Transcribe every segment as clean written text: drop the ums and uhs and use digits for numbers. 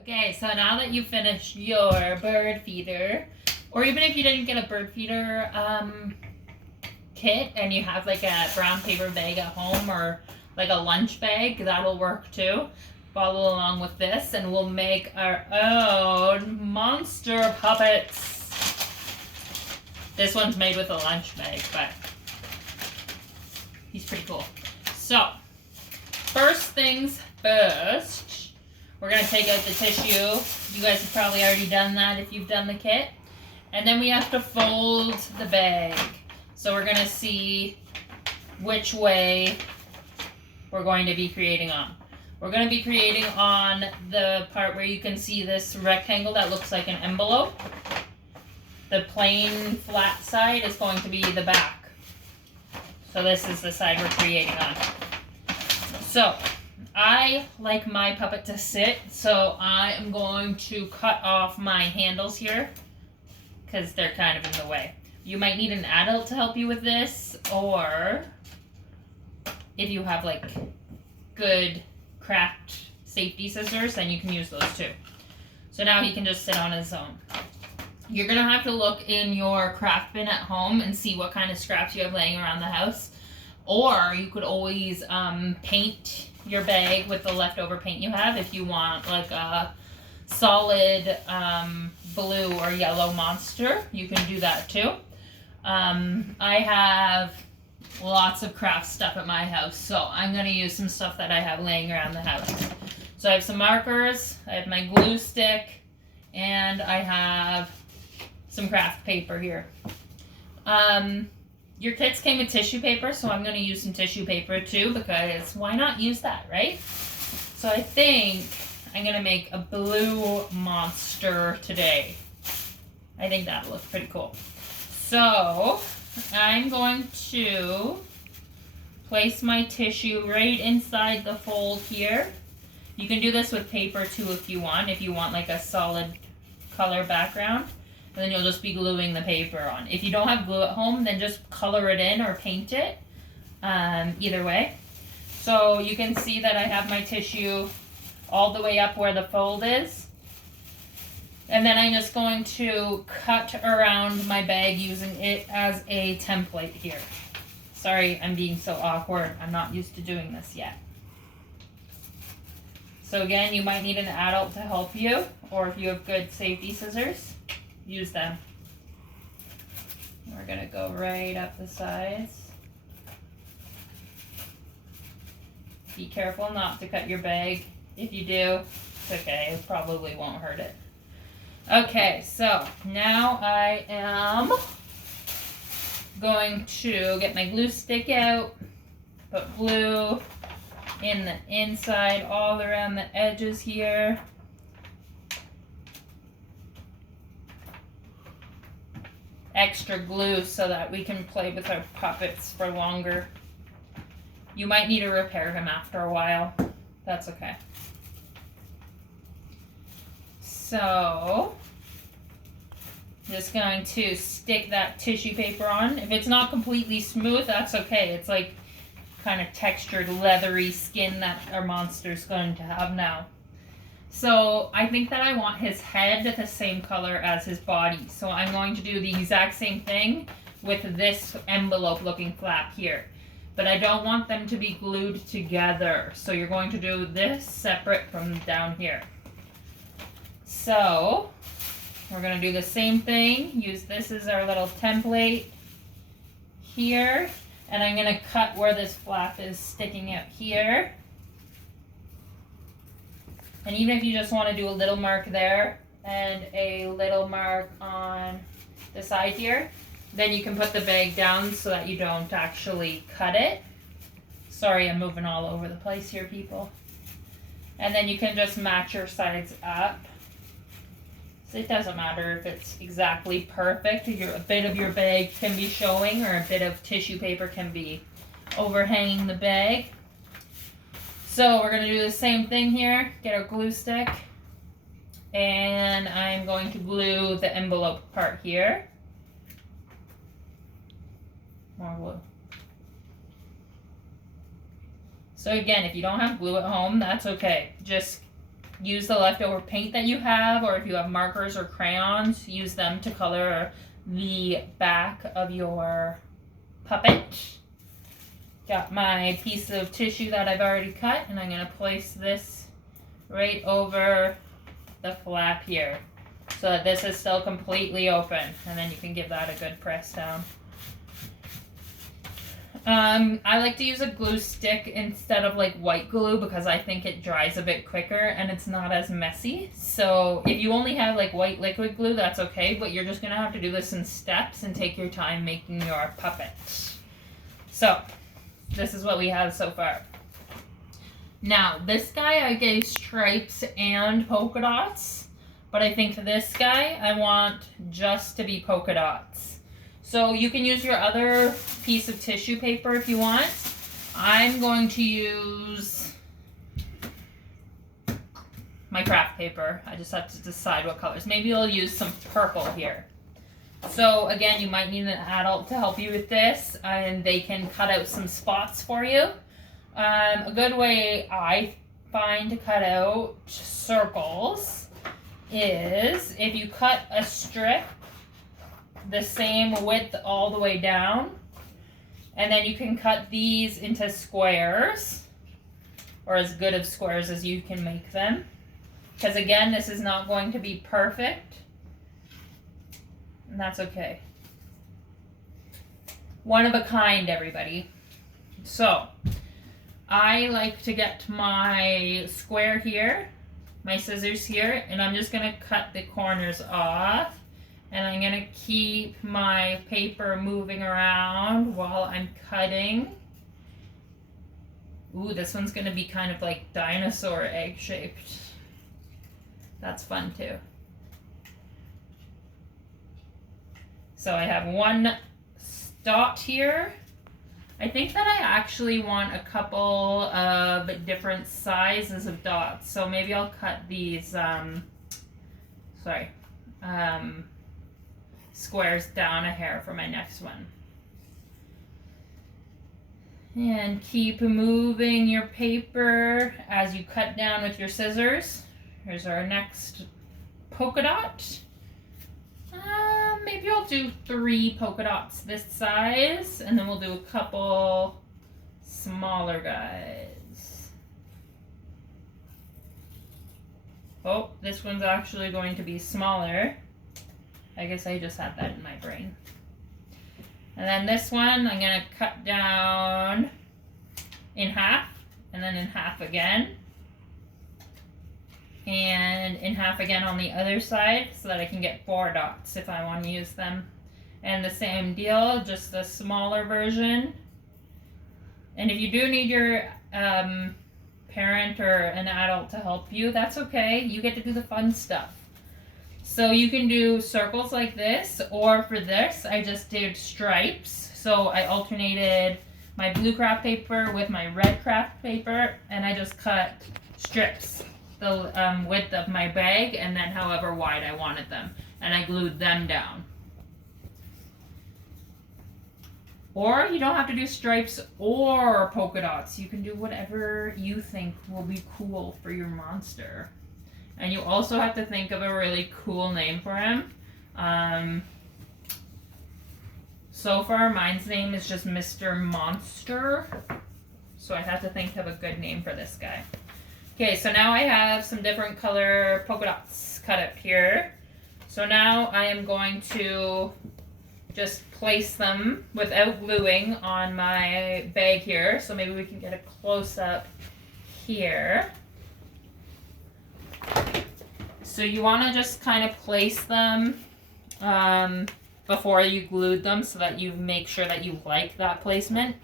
Okay, so now that you finished your bird feeder, or even if you didn't get a bird feeder kit and you have like a brown paper bag at home or like a lunch bag, that'll work too. Follow along with this and we'll make our own monster puppets. This one's made with a lunch bag, but he's pretty cool. So, first things first, we're going to take out the tissue. You guys have probably already done that if you've done the kit. And then we have to fold the bag. So we're going to see which way we're going to be creating on. We're going to be creating on the part where you can see this rectangle that looks like an envelope. The plain flat side is going to be the back. So this is the side we're creating on. So I like my puppet to sit, so I am going to cut off my handles here because they're kind of in the way. You might need an adult to help you with this, or if you have like good craft safety scissors, then you can use those too. So now he can just sit on his own. You're going to have to look in your craft bin at home and see what kind of scraps you have laying around the house. Or you could always paint your bag with the leftover paint you have if you want like a solid blue or yellow monster. You can do that too. I have lots of craft stuff at my house, so I'm going to use some stuff that I have laying around the house. So I have some markers, I have my glue stick, and I have some craft paper here. Your kits came with tissue paper, so I'm going to use some tissue paper too, because why not use that, right? So I think I'm going to make a blue monster today. I think that looks pretty cool. So I'm going to place my tissue right inside the fold here. You can do this with paper too if you want like a solid color background. And then you'll just be gluing the paper on. If you don't have glue at home, then just color it in or paint it. Either way. So you can see that I have my tissue all the way up where the fold is. And then I'm just going to cut around my bag using it as a template here. Sorry, I'm being so awkward. I'm not used to doing this yet. So again, you might need an adult to help you, or if you have good safety scissors, use them. We're going to go right up the sides. Be careful not to cut your bag. If you do, it's okay. It probably won't hurt it. Okay, so now I am going to get my glue stick out, put glue in the inside all around the edges here. Extra glue so that we can play with our puppets for longer. You might need to repair him after a while. That's okay. So, I'm just going to stick that tissue paper on. If it's not completely smooth, that's okay. It's like kind of textured, leathery skin that our monster's going to have now. So I think that I want his head the same color as his body. So I'm going to do the exact same thing with this envelope looking flap here. But I don't want them to be glued together. So you're going to do this separate from down here. So we're going to do the same thing. Use this as our little template here. And I'm going to cut where this flap is sticking out here. And even if you just want to do a little mark there and a little mark on the side here, then you can put the bag down so that you don't actually cut it. Sorry, I'm moving all over the place here, people. And then you can just match your sides up. So it doesn't matter if it's exactly perfect. A bit of your bag can be showing, or a bit of tissue paper can be overhanging the bag. So we're going to do the same thing here. Get our glue stick. And I'm going to glue the envelope part here. More glue. So again, if you don't have glue at home, that's okay. Just use the leftover paint that you have, or if you have markers or crayons, use them to color the back of your puppet. Got my piece of tissue that I've already cut, and I'm going to place this right over the flap here so that this is still completely open, and then you can give that a good press down. I like to use a glue stick instead of like white glue because I think it dries a bit quicker and it's not as messy. So if you only have like white liquid glue, that's okay, but you're just going to have to do this in steps and take your time making your puppet. So this is what we have so far. Now this guy I gave stripes and polka dots, but I think this guy I want just to be polka dots. So you can use your other piece of tissue paper if you want. I'm going to use my craft paper. I just have to decide what colors. Maybe I'll use some purple here. So again, you might need an adult to help you with this, and they can cut out some spots for you. A good way I find to cut out circles is if you cut a strip the same width all the way down, and then you can cut these into squares, or as good of squares as you can make them, because again this is not going to be perfect, and that's okay. One of a kind, everybody. So I like to get my square here, my scissors here, and I'm just going to cut the corners off. And I'm going to keep my paper moving around while I'm cutting. Ooh, this one's going to be kind of like dinosaur egg shaped. That's fun too. So I have one dot here. I think that I actually want a couple of different sizes of dots. So maybe I'll cut these, squares down a hair for my next one. And keep moving your paper as you cut down with your scissors. Here's our next polka dot. Maybe I'll do 3 polka dots this size, and then we'll do a couple smaller guys. Oh, this one's actually going to be smaller. I guess I just had that in my brain. And then this one I'm going to cut down in half, and then in half again. And in half again on the other side so that I can get 4 dots if I want to use them. And the same deal, just the smaller version. And if you do need your parent or an adult to help you, that's okay. You get to do the fun stuff. So you can do circles like this, or for this, I just did stripes. So I alternated my blue craft paper with my red craft paper, and I just cut strips the width of my bag, and then however wide I wanted them, and I glued them down. Or you don't have to do stripes or polka dots. You can do whatever you think will be cool for your monster. And you also have to think of a really cool name for him. So far, mine's name is just Mr. Monster. So I have to think of a good name for this guy. Okay, so now I have some different color polka dots cut up here. So now I am going to just place them without gluing on my bag here. So maybe we can get a close-up here. So you want to just kind of place them before you glued them so that you make sure that you like that placement.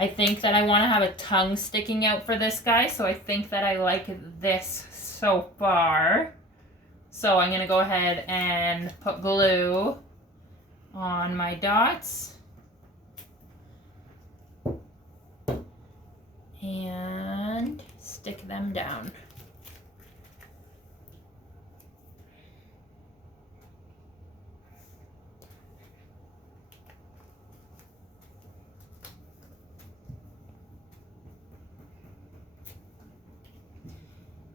I think that I want to have a tongue sticking out for this guy, so I think that I like this so far. So I'm going to go ahead and put glue on my dots. And stick them down.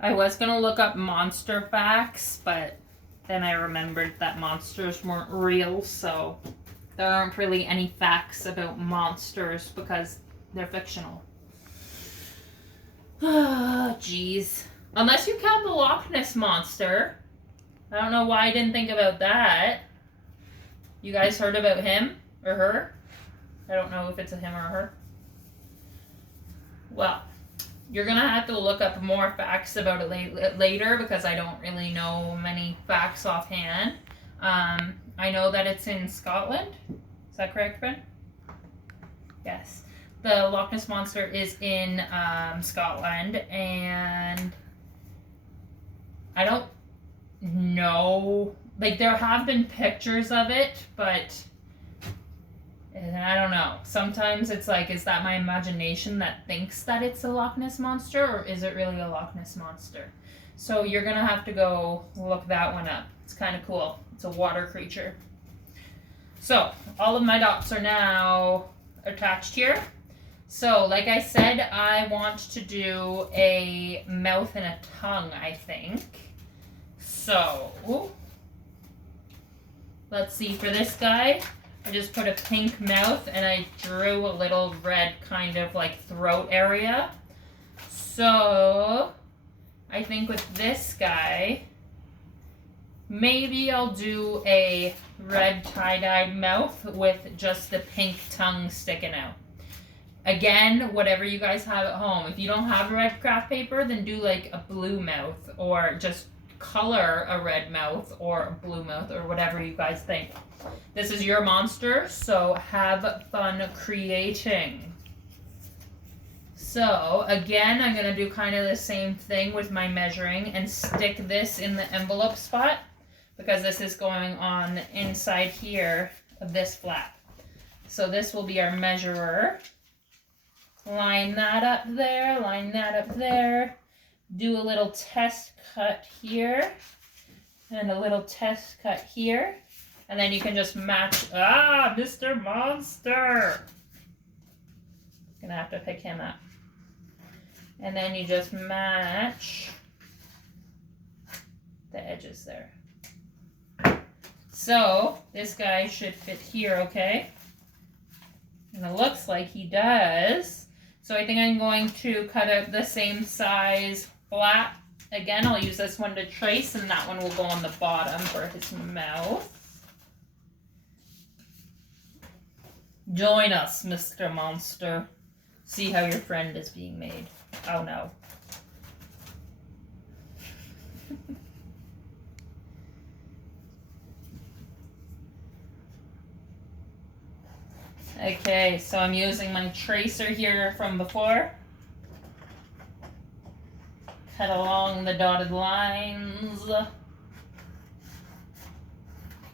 I was gonna look up monster facts, but then I remembered that monsters weren't real, so there aren't really any facts about monsters because they're fictional. Ah, jeez. Unless you count the Loch Ness Monster. I don't know why I didn't think about that. You guys heard about him or her? I don't know if it's a him or a her. Well, you're going to have to look up more facts about it later because I don't really know many facts offhand. I know that it's in Scotland. Is that correct, Ben? Yes. The Loch Ness Monster is in Scotland, and I don't know. Like, there have been pictures of it, but I don't know. Sometimes it's like, is that my imagination that thinks that it's a Loch Ness Monster, or is it really a Loch Ness Monster? So you're going to have to go look that one up. It's kind of cool. It's a water creature. So, all of my dots are now attached here. So, like I said, I want to do a mouth and a tongue, I think. So, let's see, for this guy, I just put a pink mouth and I drew a little red kind of like throat area. So, I think with this guy, maybe I'll do a red tie-dyed mouth with just the pink tongue sticking out. Again, whatever you guys have at home. If you don't have red craft paper, then do like a blue mouth, or just color a red mouth or a blue mouth, or whatever you guys think. This is your monster, so have fun creating. So, again, I'm going to do kind of the same thing with my measuring and stick this in the envelope spot, because this is going on the inside here of this flap. So this will be our measurer. Line that up there, line that up there. Do a little test cut here and a little test cut here. And then you can just match. Ah, Mr. Monster! Gonna have to pick him up. And then you just match the edges there. So, this guy should fit here, okay? And it looks like he does. So I think I'm going to cut out the same size flap. Again, I'll use this one to trace, and that one will go on the bottom for his mouth. Join us, Mr. Monster. See how your friend is being made. Oh no. Okay, so I'm using my tracer here from before. Cut along the dotted lines.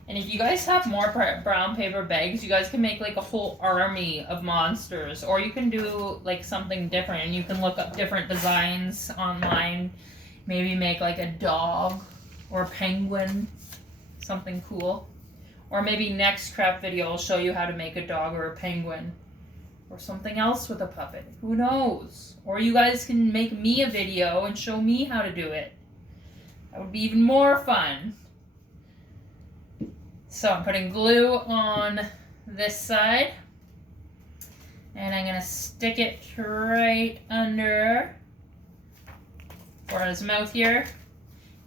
And if you guys have more brown paper bags, you guys can make like a whole army of monsters. Or you can do like something different, and you can look up different designs online. Maybe make like a dog or a penguin. Something cool. Or maybe next craft video I'll show you how to make a dog or a penguin. Or something else with a puppet. Who knows? Or you guys can make me a video and show me how to do it. That would be even more fun. So I'm putting glue on this side. And I'm going to stick it right under for his mouth here.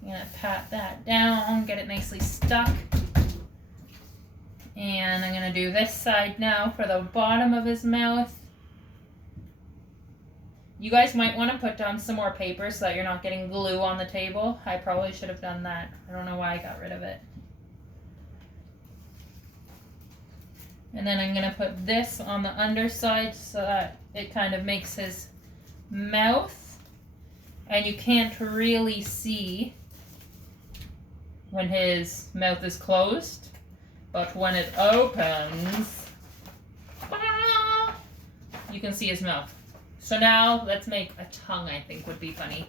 I'm going to pat that down, get it nicely stuck. And I'm going to do this side now for the bottom of his mouth. You guys might want to put down some more paper so that you're not getting glue on the table. I probably should have done that. I don't know why I got rid of it. And then I'm going to put this on the underside so that it kind of makes his mouth. And you can't really see when his mouth is closed. But when it opens, you can see his mouth. So now let's make a tongue, I think would be funny.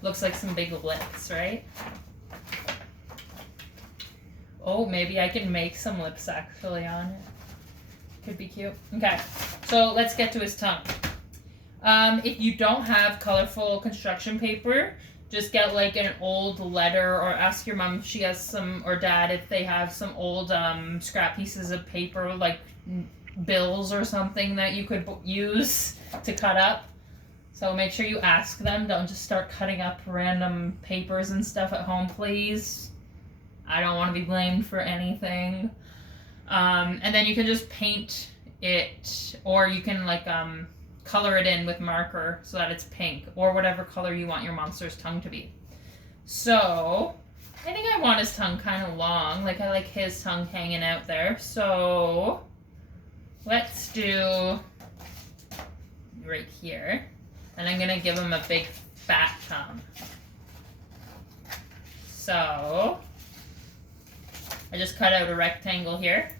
Looks like some big lips, right? Oh, maybe I can make some lips actually on it. Could be cute. Okay, so let's get to his tongue. If you don't have colorful construction paper, just get like an old letter, or ask your mom if she has some, or dad if they have some old scrap pieces of paper, like bills or something that you could use to cut up. So make sure you ask them. Don't just start cutting up random papers and stuff at home, please. I don't want to be blamed for anything. And then you can just paint it, or you can like color it in with marker so that it's pink, or whatever color you want your monster's tongue to be. So I think I want his tongue kind of long, like I like his tongue hanging out there. So let's do right here, and I'm gonna give him a big fat tongue. So I just cut out a rectangle here.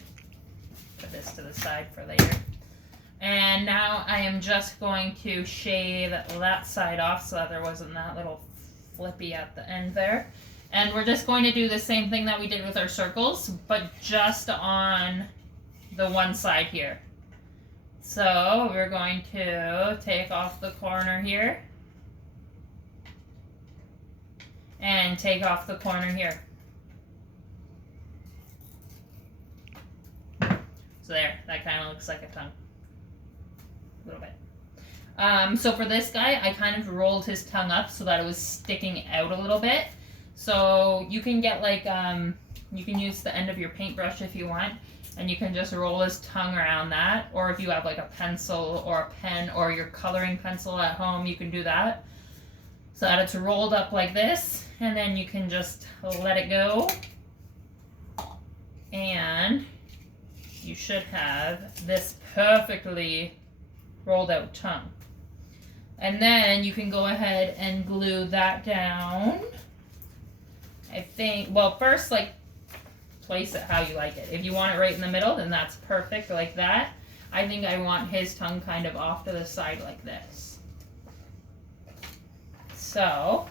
Put this to the side for later. And now I am just going to shave that side off so that there wasn't that little flippy at the end there. And we're just going to do the same thing that we did with our circles, but just on the one side here. So we're going to take off the corner here and take off the corner here. So there, that kind of looks like a tongue. A little bit. So for this guy, I kind of rolled his tongue up so that it was sticking out a little bit. So you can get like, you can use the end of your paintbrush if you want, and you can just roll his tongue around that. Or if you have like a pencil or a pen or your coloring pencil at home, you can do that. So that it's rolled up like this, and then you can just let it go. And you should have this perfectly rolled out tongue. And then you can go ahead and glue that down. I think, well, first, like, place it how you like it. If you want it right in the middle, then that's perfect, like that. I think I want his tongue kind of off to the side like this. So,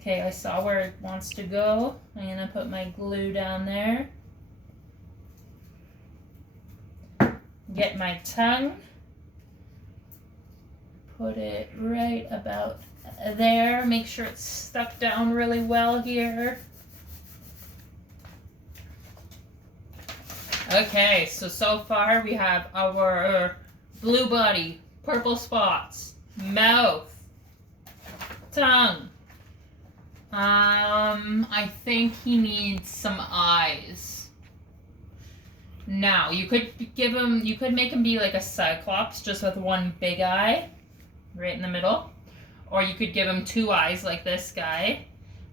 okay, I saw where it wants to go. I'm gonna put my glue down there. Get my tongue. Put it right about there. Make sure it's stuck down really well here. Okay, so far we have our blue body, purple spots, mouth, tongue. I think he needs some eyes. Now, you could make him be like a cyclops, just with one big eye right in the middle. Or you could give him two eyes like this guy.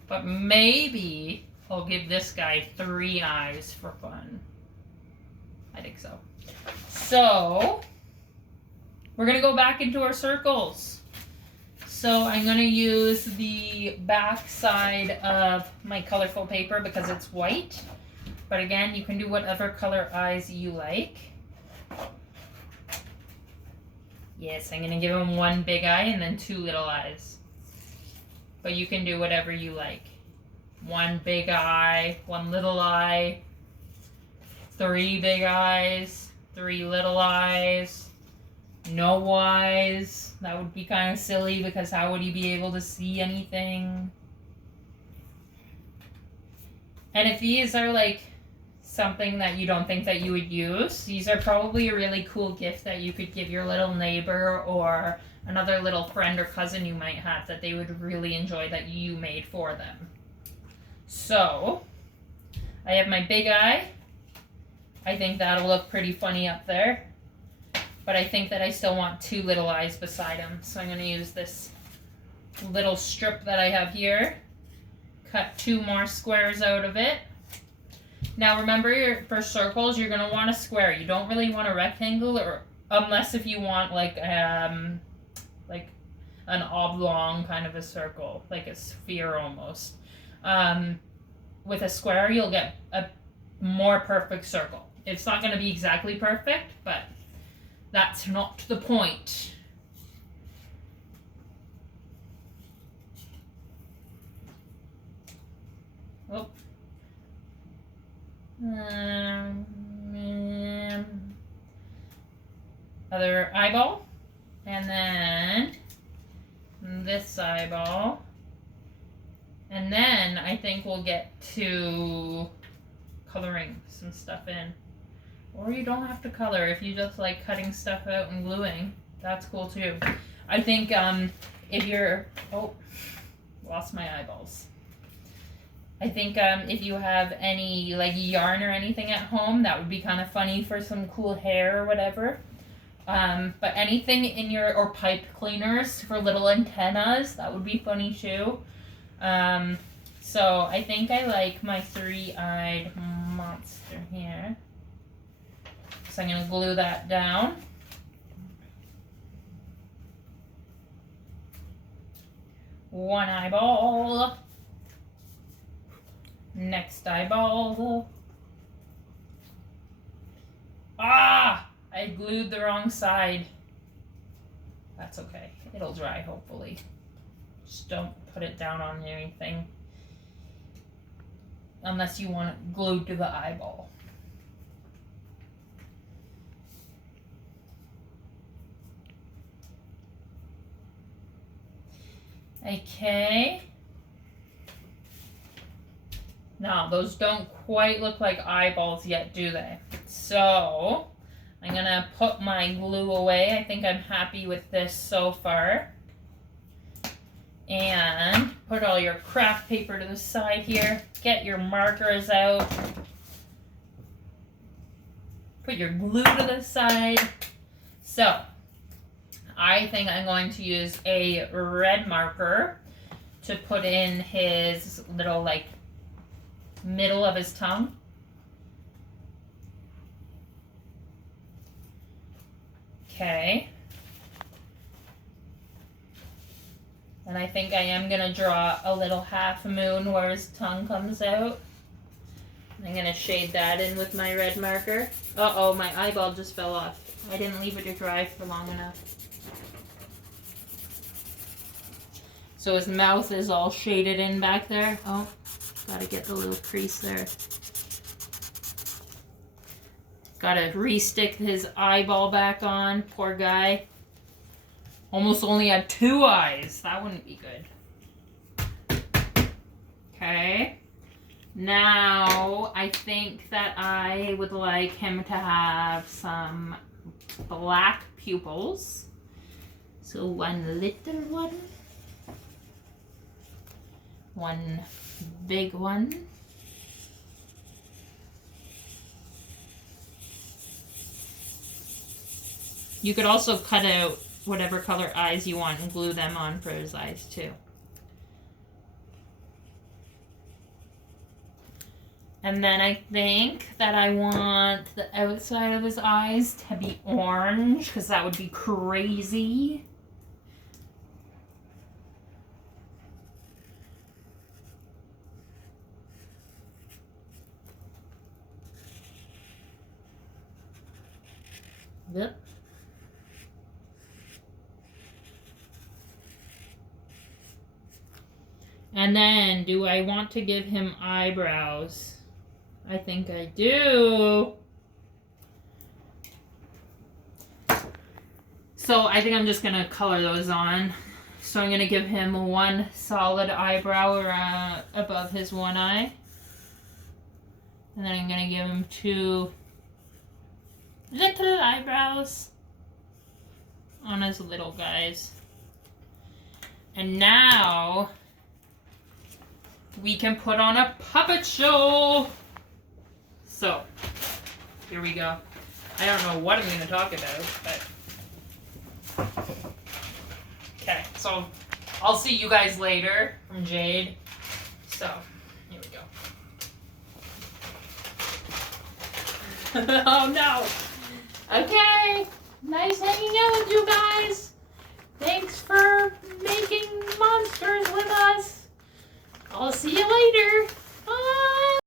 But maybe I'll give this guy 3 eyes for fun. I think so. So, we're going to go back into our circles. So I'm going to use the back side of my colorful paper because it's white. But again, you can do whatever color eyes you like. Yes, I'm going to give him 1 big eye and then 2 little eyes. But you can do whatever you like. 1 big eye, 1 little eye, 3 big eyes, 3 little eyes, no eyes. That would be kind of silly because how would he be able to see anything? And if these are like something that you don't think that you would use, these are probably a really cool gift that you could give your little neighbor or another little friend or cousin you might have that they would really enjoy that you made for them. So, I have my big eye. I think that'll look pretty funny up there. But I think that I still want 2 little eyes beside him. So I'm going to use this little strip that I have here. Cut 2 more squares out of it. Now remember, for circles, you're going to want a square. You don't really want a rectangle, or unless if you want like an oblong kind of a circle, like a sphere almost. With a square, you'll get a more perfect circle. It's not going to be exactly perfect, but that's not the point. Oh. Other eyeball, and then this eyeball, And then I think we'll get to coloring some stuff in. Or you don't have to color if you just like cutting stuff out and gluing. That's cool too. I think if you're, oh, lost my eyeballs. I think if you have any like yarn or anything at home, that would be kind of funny for some cool hair or whatever. But anything in your, or pipe cleaners for little antennas, that would be funny too. So I think I like my three-eyed monster here. So I'm going to glue that down. One eyeball. Next eyeball. Ah! I glued the wrong side. That's okay. It'll dry, hopefully. Just don't put it down on anything. Unless you want it glued to the eyeball. Okay. Now, those don't quite look like eyeballs yet, do they? So, I'm going to put my glue away. I think I'm happy with this so far. And put all your craft paper to the side here. Get your markers out. Put your glue to the side. So, I think I'm going to use a red marker to put in his little, like, middle of his tongue. Okay. And I think I am going to draw a little half moon where his tongue comes out. I'm going to shade that in with my red marker. Uh-oh, my eyeball just fell off. I didn't leave it to dry for long enough. So his mouth is all shaded in back there. Oh, gotta get the little crease there. Gotta re-stick his eyeball back on. Poor guy. Almost only had 2 eyes. That wouldn't be good. Okay. Now, I think that I would like him to have some black pupils. So one little one. One big one. You could also cut out whatever color eyes you want and glue them on for his eyes too. And then I think that I want the outside of his eyes to be orange because that would be crazy. Yep. And then, do I want to give him eyebrows? I think I do. So I think I'm just going to color those on. So I'm going to give him one solid eyebrow above his one eye. And then I'm going to give him 2 little eyebrows on his little guys. And now we can put on a puppet show. So, here we go. I don't know what I'm going to talk about, but... Okay, so I'll see you guys later from Jade. So, here we go. Oh no! Okay, nice hanging out with you guys. Thanks for making monsters with us. I'll see you later.